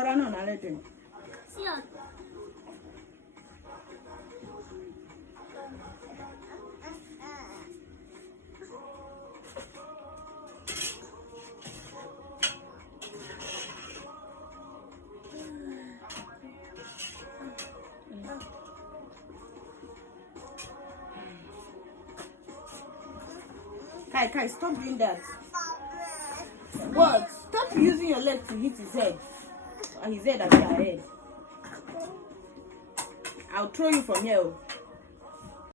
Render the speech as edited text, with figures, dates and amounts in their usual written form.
water no na let drink. Sure. Kai, stop doing that. What? Stop using your leg to hit his head. His head and your head. I'll throw you from here.